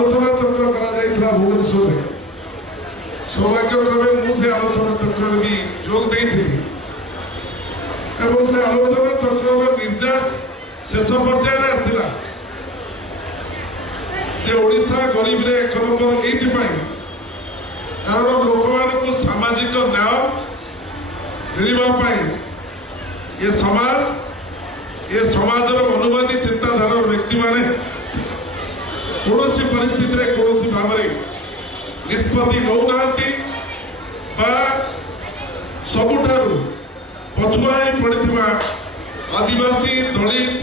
आलोचना चक्र करा भुवनेश्वर में सौभाग्यक्रमे मुझे आलोचना चक्र में भी जोग देती से आलोचना चक्र निर्यास शेष पर्यायर आसला जे ओडिशा गरीब रे एक नंबर एइथिपाई कारण लोक मान सामाजिक न्याय मिलवा ये समाज अनुवादी चिंताधार व्यक्ति माने कौन परिस्थिति रे कौन भाव निष्पत्ति नौना सबुठारु पछुआ पड़ा आदिवासी दलित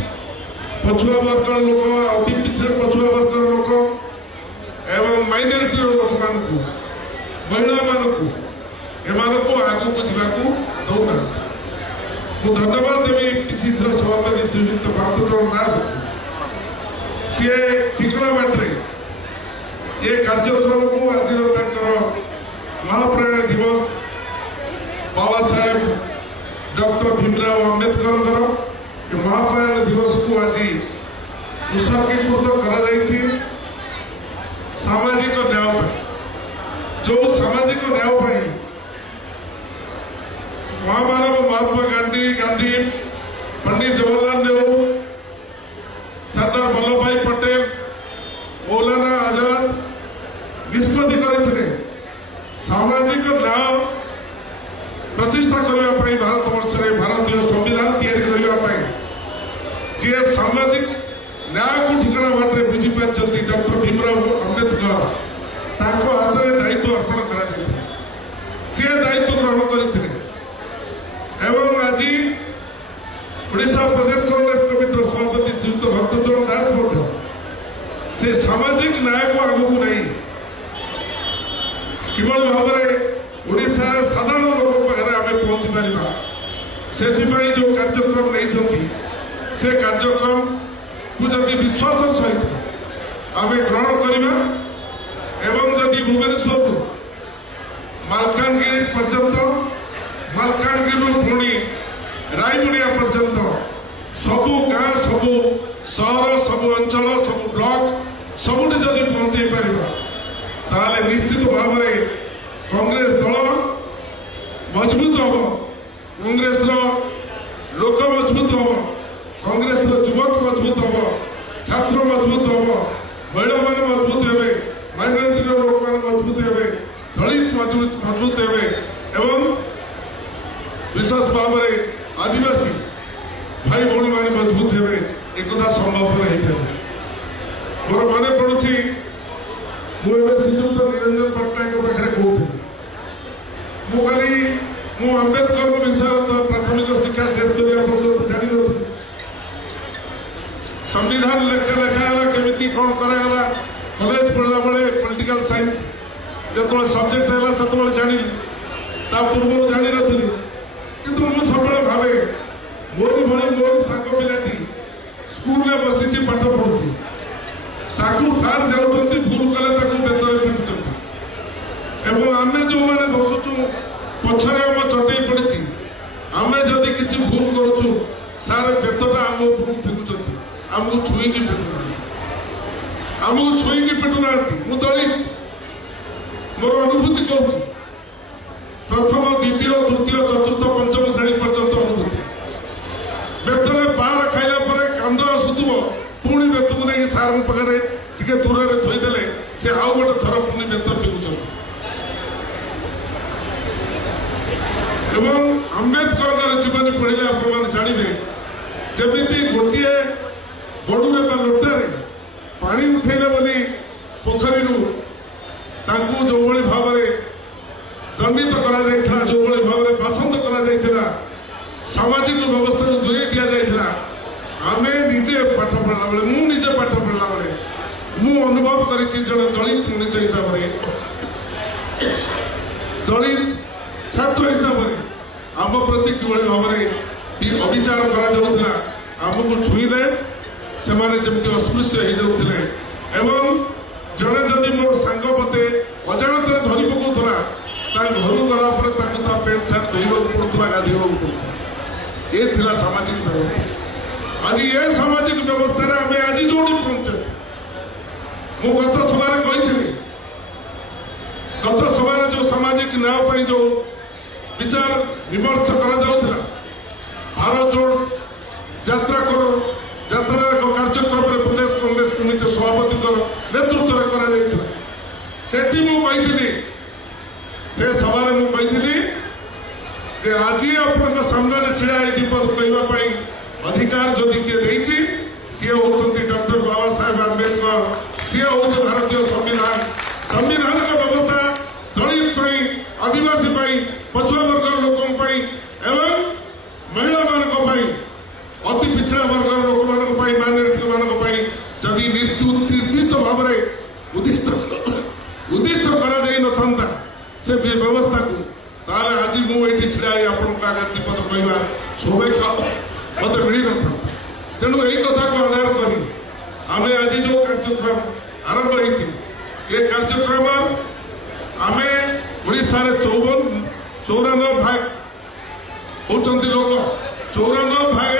पछुआ वर्ग लोक अति पिछड़ा पछुआ वर्ग लोक एवं माइनॉरिटी लोक मानू महिला मानू एमानू आगू जावाक दौना मु धन्यवाद देवी पीसीसी सभापति श्रीयुक्त भक्तचरण दास सी ठिकना बाटे ये कार्यक्रम को आज महाप्राण दिवस बाबा साहेब डॉक्टर भीमराव अंबेडकर महाप्राण दिवस को आज उत्सर्गीकृत कर सामाजिक न्याय जो सामाजिक न्याय महामानव महात्मा गांधी पंडित जवाहरलाल नेहरू सरदार वल्लभ भाई पटेल मौलाना आजाद निष्पत्ति करते सामाजिक न्याय प्रतिष्ठा करने भारत वर्ष में भारतीय संविधान या जी सामाजिक न्याय को ठिकाना बाटे बुझी पार्टी डॉक्टर भीमराव अंबेडकर हाथ में दायित्व अर्पण कर दायित्व ग्रहण करते एवं आज ओडिशा प्रदेश कांग्रेस कमिटी सभापति श्रीयुक्त भक्तचरण दास से सामाजिक न्याय को आगू नहीं किभली भाव में ओडिशा साधारण लोक पाखे आम पहुंची पार से जो कार्यक्रम नहीं से कार्यक्रम को जब विश्वास सहित आम ग्रहण करवा एवं जदि भुवनेश्वर मालकानगिरी पर्यंत मालकानगिरी पुणी रायमुड़िया पर्यंत सबू गाँ सबू सहर सबू अंचल सबू ब्लॉक सबुठ जदि पहुंचे पार निश्चित भाव में कांग्रेस दल मजबूत हम कांग्रेस लोक मजबूत हम कांग्रेस युवक मजबूत हम छात्र मजबूत हम महिला मान मजबूत हे माइनॉरिटी लोक मान मजबूत हे दलित मजबूत हे एवं विशेष भाव में आदिवासी भाई भौणी मान मजबूत हे एक संभव नहीं मोर मन पड़ू मुझे श्रीजुक्त निरंजन पट्टनायक पाखे कहती मु अंबेडकर विषय प्राथमिक शिक्षा शेष करने पर्यटन जानी नी संविधान लेखाला केमी कौन कराला कॉलेज पढ़ला बेले पॉलिटिकल साइंस जो सब्जेक्ट है से जानी पूर्व जानी नी किंतु मु सब भावे मोरी भाई मोरी सांग पिलाटी स्कूल में बसी पाठ पढ़ुची सार जाऊँ भूल कले बेतर पिटुं एवं आम जो मैंने बसुचु पछरे आम चटई पड़ी आम जदि किसी भूल करुचु सार बेतटा आम उपरू फिंगुंट आमको छुईकी पिटुना आमको छुईकी पिटुना मु दलित मोर अनुभूति करुच्ची प्रथम द्वितीय तृतीय चतुर्थ पंचम श्रेणी पर्यंत अनुभूति बेतरे बार खाइला कांद आसुव पुणी बेतक नहीं सार पाखे टे दूर में थईदे से आउ गोटे थर पुणी बेत पिकुंट एवं अंबेडकर जीवन पढ़ले आप जानवे जमी गोटे गड़ुए लोटारे पानी उठेले बोली पोखरी जो भाव में दंडित करा जो भाव में पसंद करा सामाजिक व्यवस्था दूरे दि जाता आमे निजे पाठ पढ़ला बेले मुझे पाठ पढ़ला बेले मु अनुभव कर दलित मनुष्य हिसाब से दलित छात्र हिसाब से आम प्रति किभली भाव में अविचार करा आमको छुईले से अस्पृश्य हो जाते एवं जड़े जदि मोर सांग मते अजाणत धरी पकाउला घर गला पेंट सार्ट धोवाक पड़ूला गाधोक पड़ूला ये थिला सामाजिक व्यवस्था आज ये सामाजिक व्यवस्था आम आज जो पहुंचे मु गत सभा सामाजिक न्याय जो विचार विमर्श करा भारत जोड़ यात्रा करो यात्रा कार्यक्रम प्रदेश कांग्रेस कमिटी सभापति नेतृत्व में सेठी मुझे से सभा मुझे आज आपण सामने छिड़ा विपद कहवाई अधिकार जदि किए सी होती डॉक्टर बाबा साहेब आंबेडकर सी हूँ भारतीय संविधान संविधान का व्यवस्था दलित आदिवासी पछुआ वर्ग लोक एवं महिला मान अति पिछड़ा वर्ग लोक माइनॉरिटी मान जदि निर्दिष्ट भाव में उद्दिष्ट करा से व्यवस्था को ताले आज मुझे छिड़ा आपद कहवा सौभाग्य मत मिल न तेणु यही कथा को आधार कर आम आज जो कार्यक्रम आरंभ होती कार्यक्रम आम ओडिशा 54 भाग होती लोक 54 भाग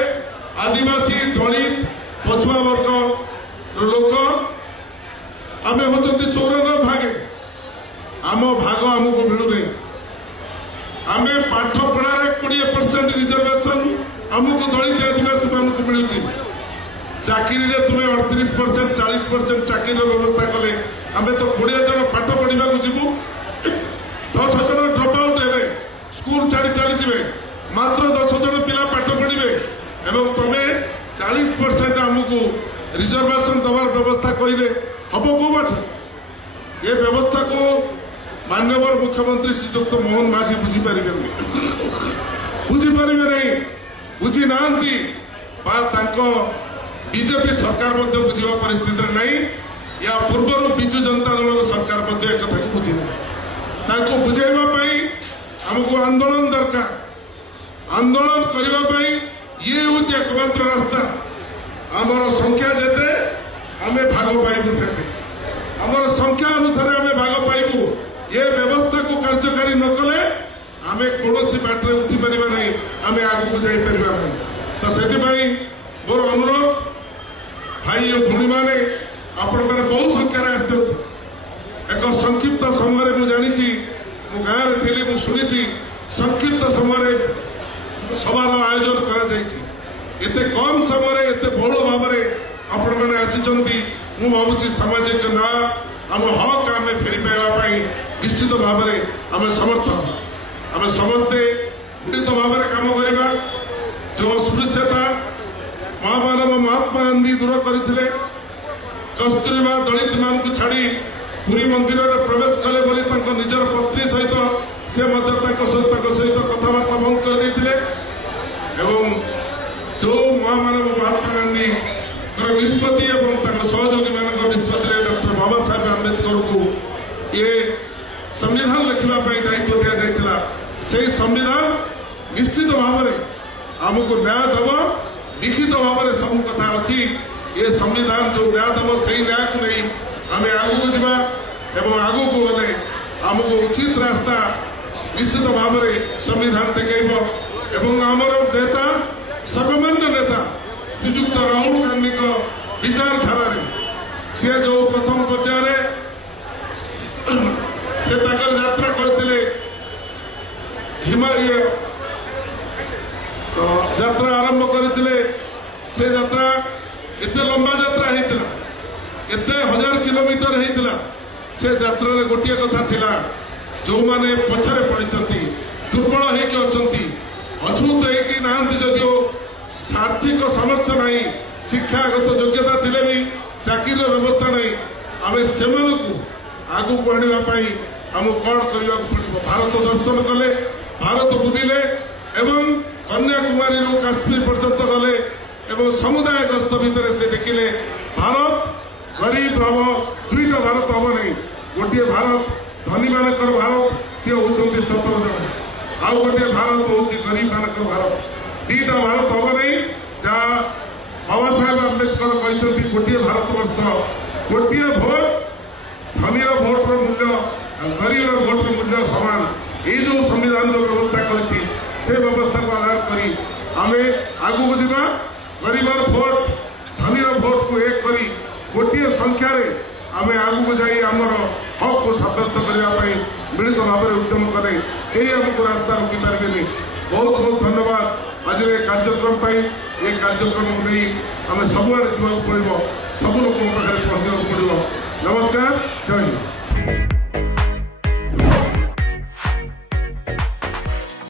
आदिवासी दलित पछुआ वर्ग लोक आम होती 54 भागे आम भाग आमको मिलूनी आम पाठ पढ़ार 20% रिजर्वेशन आमको दलित आदिवासी मानक मिलूँ चाकरी तुम्हें 38% 40% चाकरी व्यवस्था कले आम तो 20 जन पाठ पढ़ा जीवु 10 जन ड्रप आउट हे स्कूल छाड़ी चली मात्र 10 जन पिला पाठ पढ़े एवं तुम्हें 40% आमको रिजर्वेशन दबार व्यवस्था कहले हम कौ बाट ये व्यवस्था को माननीय मुख्यमंत्री श्रीजुक्त मोहन माझी बुझीपारे नहीं बुझी ना बीजेपी सरकार बुझा परिस्थिति नहीं या पूर्व विजु जनता दल सरकार एक कथा को बुझे बुझाई आमको आंदोलन दरकार आंदोलन करने ये हूँ एकमात्र रास्ता आमर संख्या जेते आम भाग पाइबू से आमर संख्या अनुसार आम भाग पाइबू ये व्यवस्था को कार्यकारी न कले आम कौन बाटे उठी पार नहीं आम आगू जापर नहीं तो से मोर अनुरोध भाई और भूणी मैंने आपण मैंने बहु संख्यार एक संक्षिप्त समय मुझे जानी मु गाँव थी मुझे शुणी संक्षिप्त समय सभार आयोजन कर कम समय एत बहुल भाव में आपण मैंने आसी भावुँ सामाजिक न्याय आम हक आम फेरी पाइबापी निश्चित भाव में आम समर्थ आम समस्ते मिलित भाव में कम करवा जो अस्पृश्यता महामानव महात्मा गांधी दूर करते कस्तूरबा दलित मान को छाड़ी पुरी मंदिर में प्रवेश कले बोली निजर पत्नी सहित से सहित कथबार्ता बंद कर एवं जो महामानव महात्मा गांधी निष्पत्ति सहयोगी मान निष्पत्ति डॉक्टर बाबा साहेब आंबेडकर को ये संविधान लिखापी दायित्व दि जाता से संविधान निश्चित भाव में आमको न्याय दब लिखित भाव में सब कथा अच्छी ये संविधान जो न्याय दब से न्याय को नहीं आम आग को जा आग को गले आमको उचित रास्ता निश्चित भाव में संविधान देखब आमर नेता सर्वमान्य नेता श्रीजुक्त राहुल गांधी विचारधारा सी जो प्रथम पर्यायर से यात्रा करते हिमालय यात्रा आरंभ करते से यात्रा एत लंबा यात्रा होता एत 1000 किलोमीटर होता से यात्रा गोटे कथा थिला जो माने पछरे पड़ती दुर्बल होती अछूत होती जदिओ आर्थिक सामर्थ्य नहीं शिक्षागत योग्यता थिले भी चाकरी व्यवस्था नहीं आम से आगू बढ़ाई आम कौन करने पड़ो भारत दर्शन कले भारत बुलिले एवं कन्याकुमारी काश्मीर पर्यंत गले एवं समुदाय गस्त भितर से देखिले भारत गरीब हम दुईटा भारत हम नहीं गोटे भारत धनी मानकर भारत सी होती 17 जन आउ गोटे भारत हूँ गरीब मानकर भारत दीटा भारत हम नहीं जहाँ बाबा साहेब आंबेडकर कहते गोटे भारत वर्ष गोटे भोट धनीर भोट मूल्य गरीब भोट मूल्य सामान ये जो संविधान व्यवस्था करती से व्यवस्था को आधार करी आम आगू जा गरीब भोट धनीर भोट को एक करी गोटे संख्यार आम आगू जाई आमर हक को सब्यस्त करने मिलित भाव में उद्यम कले कहीं आमको रास्ता रोकी पारे। बहुत बहुत धन्यवाद आज कार्यक्रम ये कार्यक्रम नहीं आम सबुआड़े जावाक पड़ो सब लोक पाखे पहुंचा पड़ो। नमस्कार, जय हिंद।